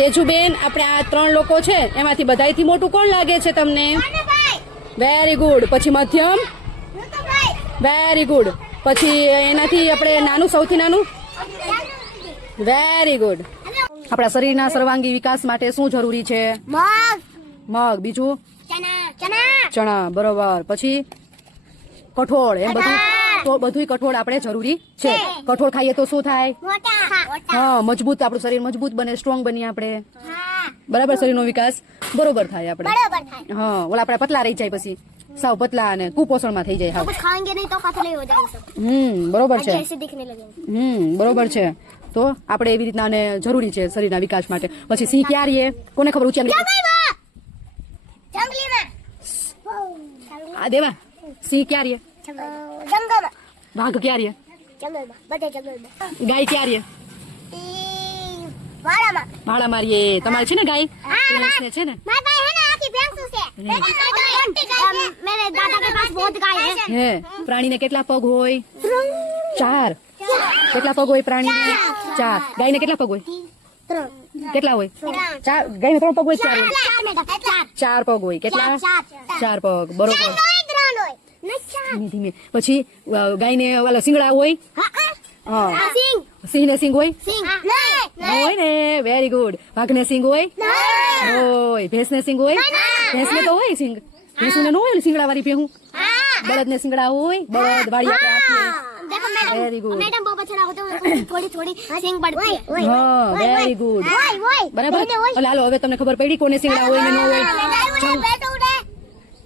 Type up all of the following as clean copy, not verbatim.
તેજુબેન, આપણે આ 3 લોકો છે એમાંથી બધાયથી મોટું કોણ લાગે છે તમને? Very good. પછી મધ્યમ? Very good. પછી એનાથી આપણે નાનું, સૌથી નાનું? Very good. આપણા શરીરના સર્વાંગી વિકાસ માટે શું જરૂરી છે? મગ. બીજું? ચણા. બરોબર. પછી કઠોળ. એમ બધું કઠોળ આપણે જરૂરી છે. કઠોળ ખાઈએ તો શું થાય? હા, મજબૂત. આપણું શરીર મજબૂત બને, સ્ટ્રોંગ બનીએ આપણે. બરાબર. શરીરનો વિકાસ બરોબર થાય આપણે. હા, ઓલા આપણે પતલા રહી જાય, પછી સાવ પતલા અને કુપોષણમાં થઈ જાય. બરોબર છે. બરોબર છે. તો આપણે એવી રીતના અને જરૂરી છે શરીરના વિકાસ માટે. પછી સિંહ ક્યારે? કોને ખબર? ઊંચી આ દેવા. સિંહ ક્યારે? વાઘ ક્યારે? ગાય ક્યારે? ભાડા મારીએ. તમારે છે ને ગાય? છે ને? હે. પ્રાણીને કેટલા પગ હોય? 4. કેટલા પગ હોય પ્રાણીને? 4. ગાયને કેટલા પગ હોય? કેટલા હોય? 4. ગાયને 3 પગ હોય? 4 હોય? 4 પગ હોય. કેટલા? 4 પગ. બરોબર. ધીમે. પછી ગાયને ઓલા સિંગડા હોય? હા. સિંહ ને સિંગ હોય? હોય ને. Very good. વાઘ ને સિંગ હોય? હોય. ભેંસ ને સિંગ હોય? ભેંસ ને તો હોય સિંગ. ભેંસુ ને ન હોય સિંગડા વાળી ભેહું? બળદ ને સિંગડા હોય? બળદ વાળી આપણે. Very good. હા, વેરી ગુડ. બરાબર. હાલો, હવે તમને ખબર પડી કોને સિંગડા હોય ને ન હોય?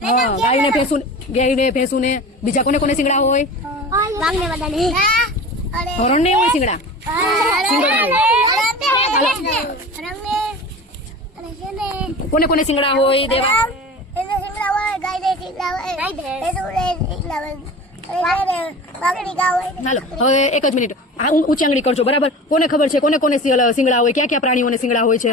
હા, ગાય ને ભેંસુ ને બીજા કોને કોને સિંગડા હોય? હરણ ને હોય સિંગડા? કોને કોને સિંગડા હોય દેવા? હાલો, હવે એક જ મિનિટ. આ ઊંચી આંગળી કરજો. બરાબર. કોને ખબર છે કોને કોને સિંગડા હોય? ક્યાં ક્યાં પ્રાણીઓને સિંગડા હોય છે?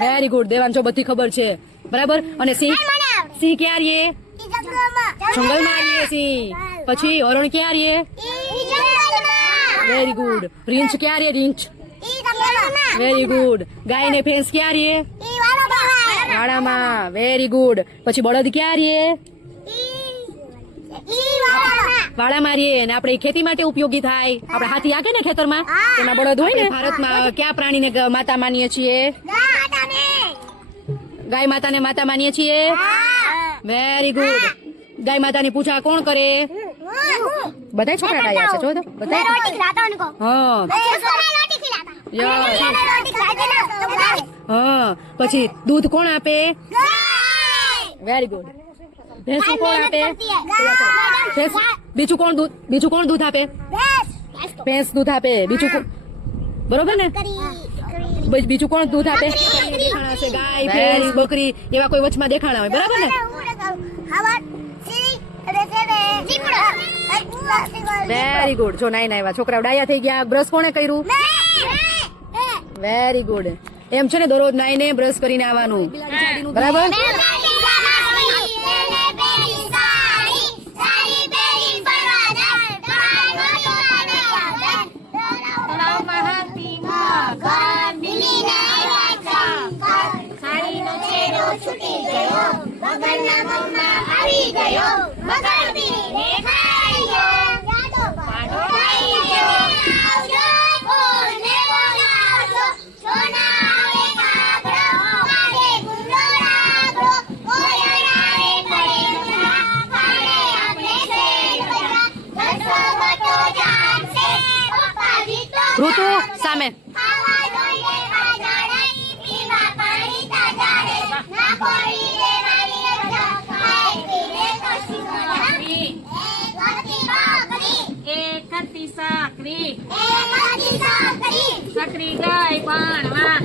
Very good. દેવાન જો બધી ખબર છે. બરાબર. અને સિંહ ક્યારે? જંગલમાં રહીએ સિંહ. પછી હરણ ક્યારે? Very good. રીંછ ક્યારે? રીંછ. Very good. ગાય ને ભેંસ ક્યારે? વાડામાં. Very good. પછી બળદ ક્યારે? વાડા મારીએ. અને આપણે ખેતી માટે ઉપયોગી થાય. આપણે હાથી આગે ને ખેતરમાં, એમાં બળદ હોય ને. ભારતમાં કયા પ્રાણીને માતા માનીએ છીએ? ગાય માતાને માતા માનીએ છીએ. Very good. ગાય માતાની પૂજા કોણ કરે? બધા છોકરા ડાયા છે. જો તો બધા. હા. પછી દૂધ કોણ આપે? Very good. ભેંસું કોણ આપે? બીજું કોણ દૂધ આપે? ભેંસ દૂધ આપે. બીજું બરોબર ને? બીજું કોણ દૂધ આપે? ગાય, ભેંસ, બકરી એવા કોઈ વચમાં દેખાણા હોય. બરાબર ને? Very good. જો નાઈ એવા છોકરા ડાયા થઈ ગયા. બ્રશ કોણે કર્યું? Very good. એમ છે ને, દરરોજ નાઈને બ્રશ કરીને આવવાનું. બરાબર. ઋતુ સામે. સકરી ગાય પાણવા